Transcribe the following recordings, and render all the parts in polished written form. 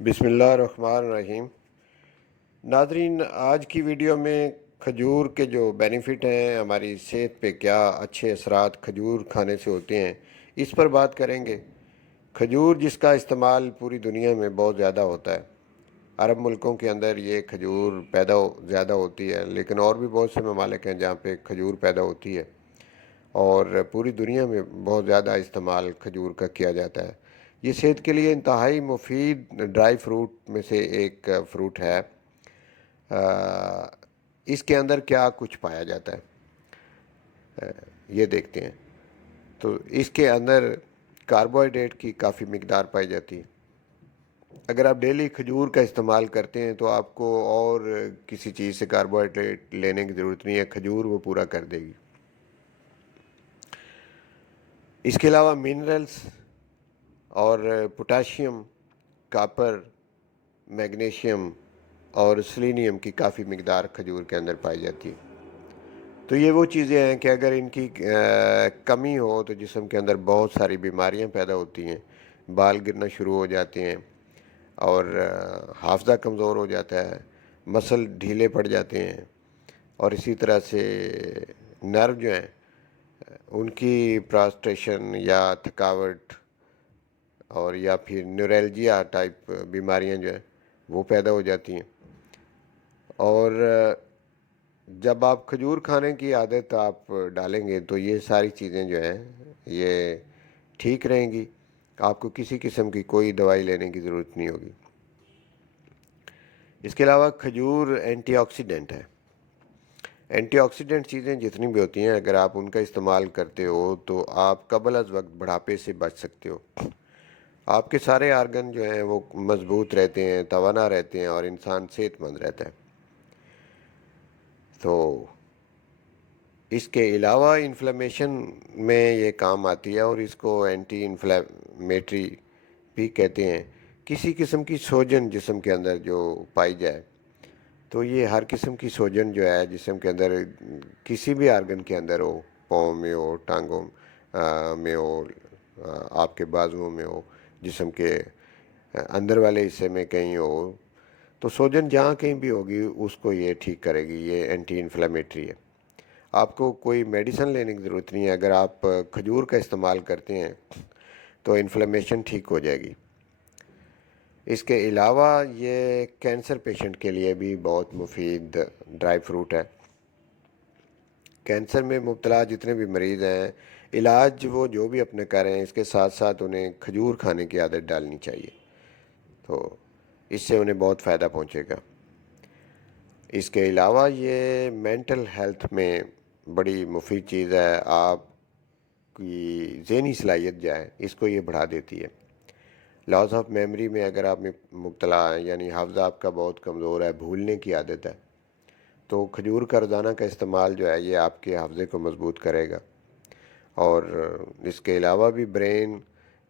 بسم اللہ الرحمن الرحیم۔ ناظرین، آج کی ویڈیو میں کھجور کے جو بینیفٹ ہیں، ہماری صحت پہ کیا اچھے اثرات کھجور کھانے سے ہوتے ہیں، اس پر بات کریں گے۔ کھجور جس کا استعمال پوری دنیا میں بہت زیادہ ہوتا ہے، عرب ملکوں کے اندر یہ کھجور زیادہ ہوتی ہے، لیکن اور بھی بہت سے ممالک ہیں جہاں پہ کھجور پیدا ہوتی ہے، اور پوری دنیا میں بہت زیادہ استعمال کھجور کا کیا جاتا ہے۔ یہ صحت کے لیے انتہائی مفید ڈرائی فروٹ میں سے ایک فروٹ ہے۔ اس کے اندر کیا کچھ پایا جاتا ہے، یہ دیکھتے ہیں۔ تو اس کے اندر کاربوہائیڈریٹ کی کافی مقدار پائی جاتی ہے۔ اگر آپ ڈیلی کھجور کا استعمال کرتے ہیں تو آپ کو اور کسی چیز سے کاربوہائیڈریٹ لینے کی ضرورت نہیں ہے، کھجور وہ پورا کر دے گی۔ اس کے علاوہ منرلز اور پوٹاشیم، کاپر، میگنیشیم اور سیلینیم کی کافی مقدار کھجور کے اندر پائی جاتی ہے۔ تو یہ وہ چیزیں ہیں کہ اگر ان کی کمی ہو تو جسم کے اندر بہت ساری بیماریاں پیدا ہوتی ہیں، بال گرنا شروع ہو جاتے ہیں، اور حافظہ کمزور ہو جاتا ہے، مسل ڈھیلے پڑ جاتے ہیں، اور اسی طرح سے نرو جو ہیں ان کی پراسٹریشن یا تھکاوٹ اور یا پھر نیوریلجیا ٹائپ بیماریاں جو ہیں وہ پیدا ہو جاتی ہیں۔ اور جب آپ کھجور کھانے کی عادت آپ ڈالیں گے تو یہ ساری چیزیں جو ہیں یہ ٹھیک رہیں گی، آپ کو کسی قسم کی کوئی دوائی لینے کی ضرورت نہیں ہوگی۔ اس کے علاوہ کھجور اینٹی آکسیڈنٹ ہے۔ اینٹی آکسیڈنٹ چیزیں جتنی بھی ہوتی ہیں، اگر آپ ان کا استعمال کرتے ہو تو آپ قبل از وقت بڑھاپے سے بچ سکتے ہو۔ آپ کے سارے آرگن جو ہیں وہ مضبوط رہتے ہیں، توانا رہتے ہیں، اور انسان صحت مند رہتا ہے۔ تو اس کے علاوہ انفلیمیشن میں یہ کام آتی ہے، اور اس کو اینٹی انفلیمیٹری بھی کہتے ہیں۔ کسی قسم کی سوجن جسم کے اندر جو پائی جائے، تو یہ ہر قسم کی سوجن جو ہے جسم کے اندر کسی بھی آرگن کے اندر ہو، پاؤں میں ہو، ٹانگوں میں ہو، آپ کے بازوؤں میں ہو، جسم کے اندر والے حصے میں کہیں ہو، تو سوجن جہاں کہیں بھی ہوگی اس کو یہ ٹھیک کرے گی۔ یہ اینٹی انفلیمیٹری ہے، آپ کو کوئی میڈیسن لینے کی ضرورت نہیں ہے۔ اگر آپ کھجور کا استعمال کرتے ہیں تو انفلیمیشن ٹھیک ہو جائے گی۔ اس کے علاوہ یہ کینسر پیشنٹ کے لیے بھی بہت مفید ڈرائی فروٹ ہے۔ کینسر میں مبتلا جتنے بھی مریض ہیں، علاج وہ جو بھی اپنے کر رہے ہیں، اس کے ساتھ ساتھ انہیں کھجور کھانے کی عادت ڈالنی چاہیے، تو اس سے انہیں بہت فائدہ پہنچے گا۔ اس کے علاوہ یہ مینٹل ہیلتھ میں بڑی مفید چیز ہے۔ آپ کی ذہنی صلاحیت جو ہے اس کو یہ بڑھا دیتی ہے۔ لاس آف میموری میں اگر آپ میں مبتلا ہیں، یعنی حافظہ آپ کا بہت کمزور ہے، بھولنے کی عادت ہے، تو کھجور کا روزانہ کا استعمال جو ہے یہ آپ کے حافظے کو مضبوط کرے گا۔ اور اس کے علاوہ بھی برین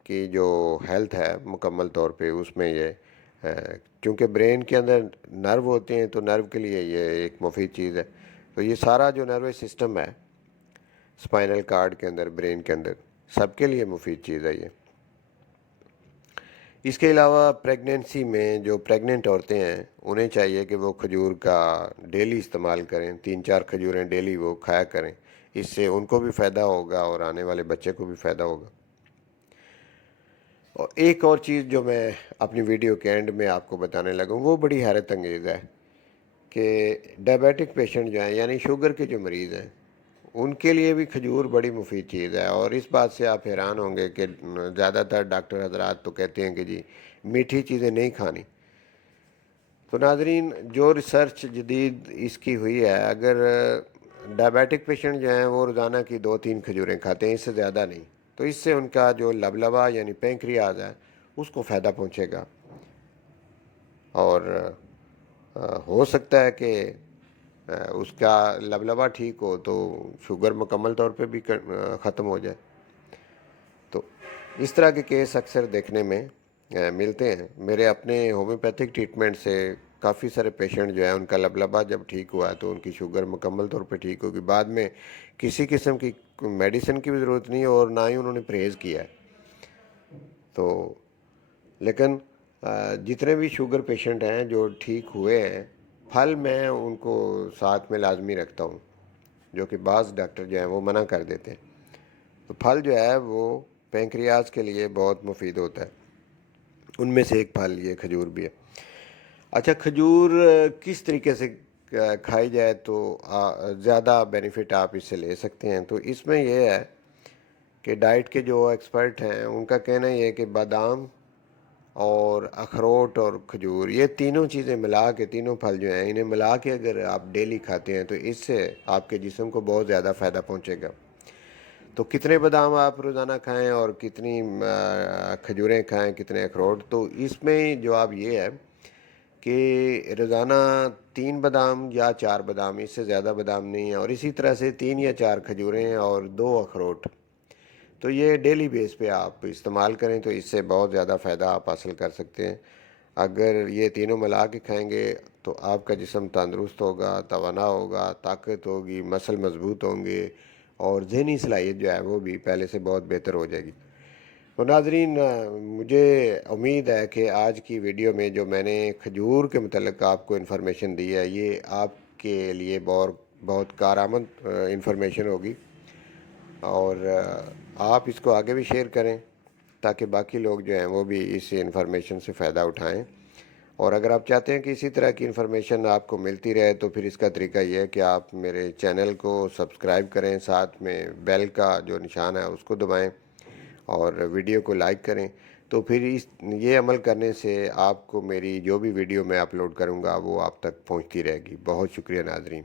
کی جو ہیلتھ ہے مکمل طور پہ اس میں یہ چونکہ برین کے اندر نرو ہوتے ہیں تو نرو کے لیے یہ ایک مفید چیز ہے۔ تو یہ سارا جو نروس سسٹم ہے اسپائنل کارڈ کے اندر، برین کے اندر، سب کے لیے مفید چیز ہے یہ۔ اس کے علاوہ پریگننسی میں جو پریگننٹ عورتیں ہیں انہیں چاہیے کہ وہ کھجور کا ڈیلی استعمال کریں، 3-4 کھجوریں ڈیلی وہ کھایا کریں، اس سے ان کو بھی فائدہ ہوگا اور آنے والے بچے کو بھی فائدہ ہوگا۔ اور ایک اور چیز جو میں اپنی ویڈیو کے اینڈ میں آپ کو بتانے لگا ہوں وہ بڑی حیرت انگیز ہے کہ ڈائبیٹک پیشنٹ جو ہیں، یعنی شوگر کے جو مریض ہیں، ان کے لیے بھی کھجور بڑی مفید چیز ہے۔ اور اس بات سے آپ حیران ہوں گے کہ زیادہ تر ڈاکٹر حضرات تو کہتے ہیں کہ جی میٹھی چیزیں نہیں کھانی۔ تو ناظرین، جو ریسرچ جدید اس کی ہوئی ہے، اگر ڈائبیٹک پیشنٹ جو ہیں وہ روزانہ کی 2-3 کھجوریں کھاتے ہیں، اس سے زیادہ نہیں، تو اس سے ان کا جو لبلبا یعنی پینکریاز ہے اس کو فائدہ پہنچے گا، اور ہو سکتا ہے کہ اس کا لبلبا ٹھیک ہو تو شوگر مکمل طور پہ بھی ختم ہو جائے۔ تو اس طرح کے کیس اکثر دیکھنے میں ملتے ہیں۔ میرے اپنے ہومیوپیتھک ٹریٹمنٹ سے کافی سارے پیشنٹ جو ہیں ان کا لبلبا جب ٹھیک ہوا تو ان کی شوگر مکمل طور پہ ٹھیک ہوگی، بعد میں کسی قسم کی میڈیسن کی بھی ضرورت نہیں اور نہ ہی انہوں نے پرہیز کیا ہے۔ تو لیکن جتنے بھی شوگر پیشنٹ ہیں جو ٹھیک ہوئے ہیں، پھل میں ان کو ساتھ میں لازمی رکھتا ہوں، جو کہ بعض ڈاکٹر جو ہیں وہ منع کر دیتے ہیں۔ تو پھل جو ہے وہ پینکریاز کے لیے بہت مفید ہوتا ہے، ان میں سے ایک پھل یہ کھجور بھی ہے۔ اچھا، کھجور کس طریقے سے کھائی جائے تو زیادہ بینیفٹ آپ اس سے لے سکتے ہیں؟ تو اس میں یہ ہے کہ ڈائٹ کے جو ایکسپرٹ ہیں ان کا کہنا یہ ہے کہ بادام اور اخروٹ اور کھجور، یہ تینوں چیزیں ملا کے، تینوں پھل جو ہیں انہیں ملا کے اگر آپ ڈیلی کھاتے ہیں تو اس سے آپ کے جسم کو بہت زیادہ فائدہ پہنچے گا۔ تو کتنے بادام آپ روزانہ کھائیں اور کتنی کھجوریں کھائیں، کتنے اخروٹ، تو اس میں جواب یہ ہے کہ روزانہ 3 بادام یا 4 بادام، اس سے زیادہ بادام نہیں ہیں، اور اسی طرح سے 3 یا 4 کھجوریں اور 2 اخروٹ، تو یہ ڈیلی بیس پہ آپ استعمال کریں تو اس سے بہت زیادہ فائدہ آپ حاصل کر سکتے ہیں۔ اگر یہ تینوں ملا کے کھائیں گے تو آپ کا جسم تندرست ہوگا، توانا ہوگا، طاقت ہوگی، مسل مضبوط ہوں گے، اور ذہنی صلاحیت جو ہے وہ بھی پہلے سے بہت بہتر ہو جائے گی۔ تو ناظرین، مجھے امید ہے کہ آج کی ویڈیو میں جو میں نے کھجور کے متعلق آپ کو انفارمیشن دی ہے، یہ آپ کے لیے بہت کارآمد انفارمیشن ہوگی، اور آپ اس کو آگے بھی شیئر کریں تاکہ باقی لوگ جو ہیں وہ بھی اس انفارمیشن سے فائدہ اٹھائیں۔ اور اگر آپ چاہتے ہیں کہ اسی طرح کی انفارمیشن آپ کو ملتی رہے تو پھر اس کا طریقہ یہ ہے کہ آپ میرے چینل کو سبسکرائب کریں، ساتھ میں بیل کا جو نشان ہے اس کو دبائیں اور ویڈیو کو لائک کریں، تو پھر یہ عمل کرنے سے آپ کو میری جو بھی ویڈیو میں اپلوڈ کروں گا وہ آپ تک پہنچتی رہے گی۔ بہت شکریہ ناظرین۔